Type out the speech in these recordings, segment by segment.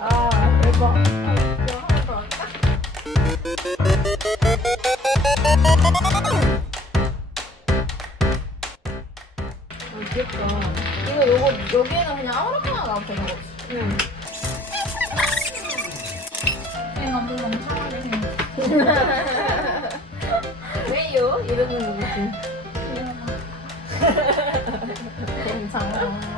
아 대박. 아? 아, 귀엽다. 이거 요거 여기에는 그냥 아무렇게나 놔도 되는 거지. 응. 내가 너무 차가워서 왜요? 이러는 거지. 괜찮아.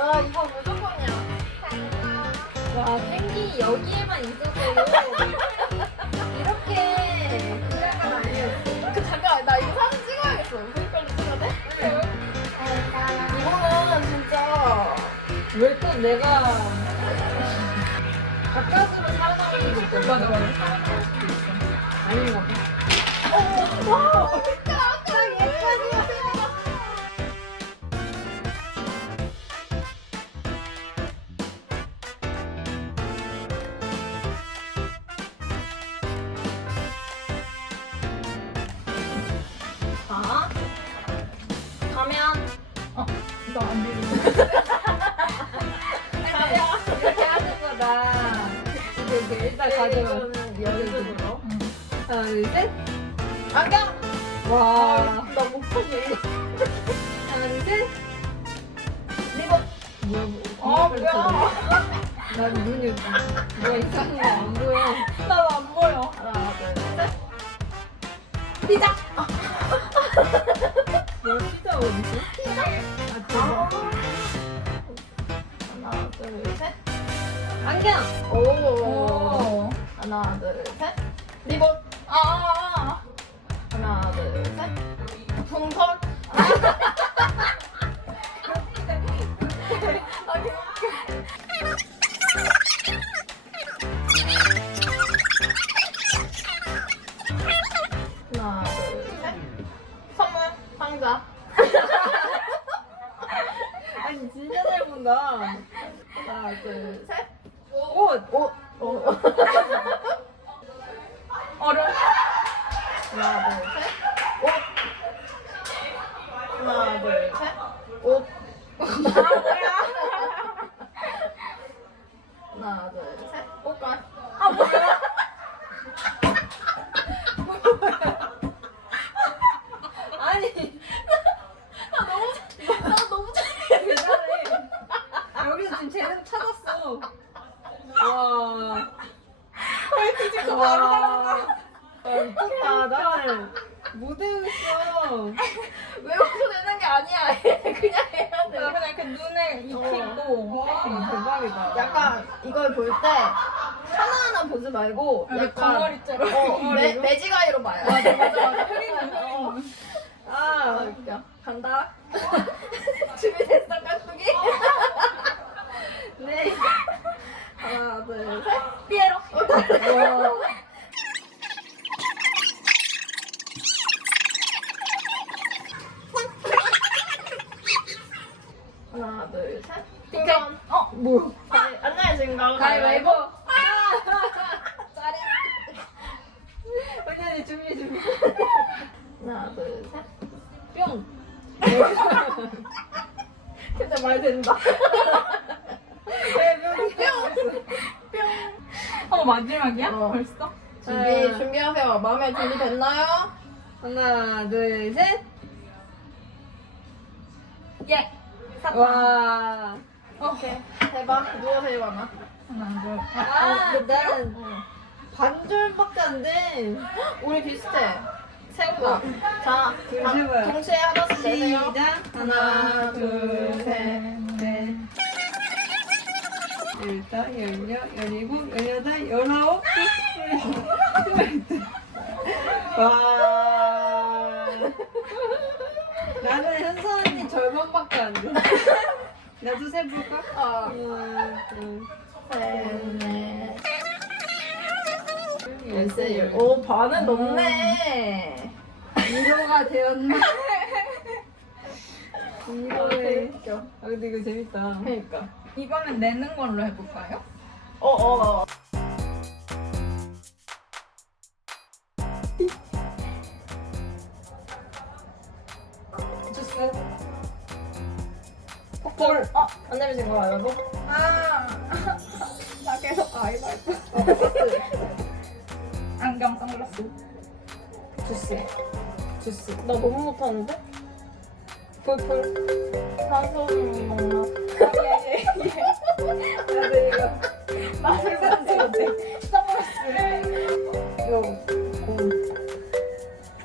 아, 이거 무조건이야. 와, 펭귄이 여기에만 있었어도 왜 또 내가 가까스로 살아남는 게 있고 맞아 맞아. 아닌가 봐. 어, 와, 진짜 아까 얘까지 자, 가면 나안 되겠 나 뭐. 아. 난 눈이. 피자. 뭐야, 피자 어디지? 아, 대박. 하나, 둘, 셋. 안경. 오. 오. 하나, 둘, 셋. 리본. 아, 아. 아. 하나, 둘, 셋. 풍선. 하나, 둘, 셋. 선물, 상자. 아니, 진짜 잘 본다. 하나, 둘, 셋. 옷! 옷. 옷. 어려. 하나, 둘, 셋. 옷. 하나, 둘, 셋. 옷. 하나, 둘, 셋. 옷갈. 아 뭐야? 아니, 나 너무 잘- 나 너무 잘. 대단해. 여기서 지금 재능 찾았어. 와. 왜 뒤집고 바로 가는? 야, 미쳤다. 나는 못 외우겠어. 외워서 되는 게 아니야. 그냥 해야 나 돼. 그냥 이렇게 눈에 입히고. 대박이다. 약간 이걸 볼 때 하나하나 보지 말고 약간. 어, 매, 매지가이로 봐요. 맞아, 맞아, 맞아. 어. 아, 아, 웃겨. 간다. 준비됐어, 깍두기? 네. 하나, 둘, 셋. 피에로. 어, 달래. 와. 하나, 둘, 셋. 어. 뭐. 안녕하세요. 가위바위보. 짜리. 언니, 준비, 준비. 하나, 둘, 셋. 뿅. 근데 말 된다. 왜 뿅이 어 마지막이야? 어. 벌써? 준비, 아. 준비하세요. 마음에 준비 됐나요? 하나, 둘, 셋. 예. 와. 오케이. 대박. 누가 제일 많아? 하나 둘. 아, 근데 나는 반절밖에 안 돼. 우리 비슷해. 세우자. 자. 동시에 하나씩 내세요. 시작. 하나, 둘, 열다, 열여, 열일곱, 열여덟, 열아홉. 와. 나는 현서 언니 절반밖에 안 돼. 나도 세볼까? 어, 하나, 둘, 셋, 넷. 에세이. 오 반은 넘네. 위로가 되었나? 이거에. 웃겨. 아 근데 이거 재밌다. 그러니까 이번엔 내는 걸로 해볼까요? 어 어. 어. 주스. 볼. 아, 안 내면 된거 알고? 아, 나 계속 아이바이브. 안경 선글라스. 주스. 주스. 나 너무 못하는데? 폴폴. 산소는 먹나? 예. 나도 이거 나술 던지는데 선글라스. 이거 공.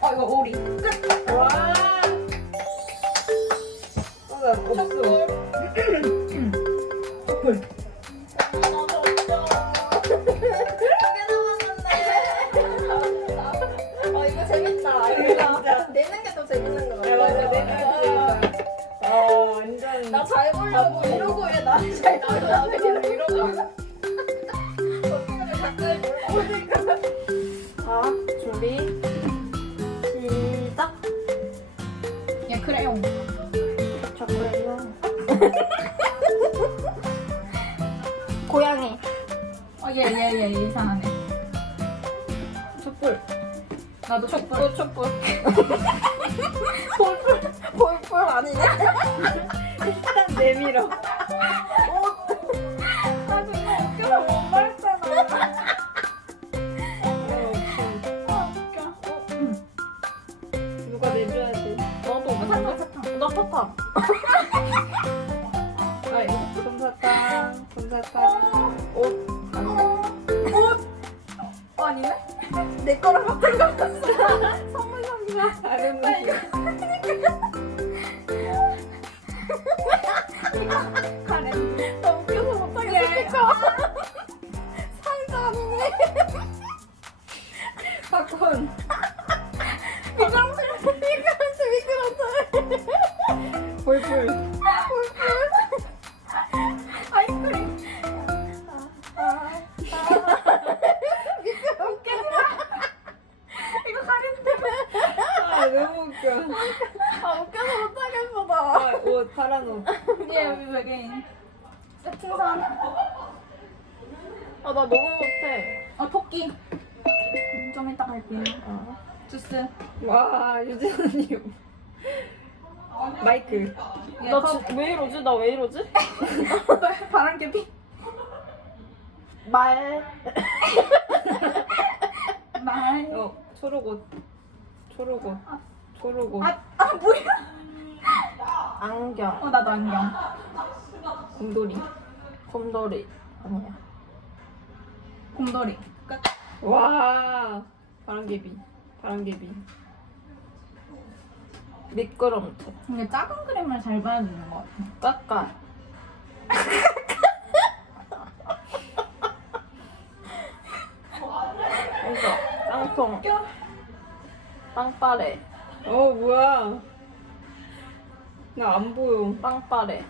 어 이거 오리. 와. 아, 나 없어. 이거. 이거 내는 게 나잘 보려고 이러고 왜 나를 잘 계속 이러고. 가까이 몰고 자, 준비. 시작. 얘 크레용. 자꾸요. 고양이. 어얘얘얘 이상하네. 촛불. 나도 촛불. 촛불. 볼볼 아니네. 내밀어. 나 정말 웃겨서 못 말했잖아. 누가 내줘야지. 너도 사탕 사탕. 너 사탕. 아, 이거 솜사탕, 솜사탕, 옷. 아니네. 어 아니네? 내 거랑 같은 거 같았어. 선물 선물. 옷이 나 너무 못해. 어 토끼. 좀 이따 갈게요. 아. 주스. 와, 유진언님. 마이크. 예, 나 컵. 지, 왜 이러지? 나 왜 이러지? 바람개비. 말. 말. 어, 초록옷. 초록옷. 초록옷. 아, 아 뭐야? 안경. 어 나도 안경. 곰돌이. 곰돌이. 아니야. 곰돌이. 끝. 와, 바람개비. 바람개비. 미끄럼틀. 근데 작은 그림을 잘 봐야 되는 것 같아. 까까. 이거 깡통. 빵빠레. 어, 뭐야. 나 안 보여. 빵빠레.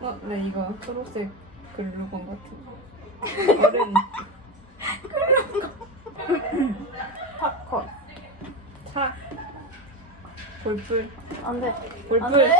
어, 나 이거 초록색 글루건 같은. 어른. 팝콘. 차. 볼뿔. 안 돼. 볼뿔. 안 돼.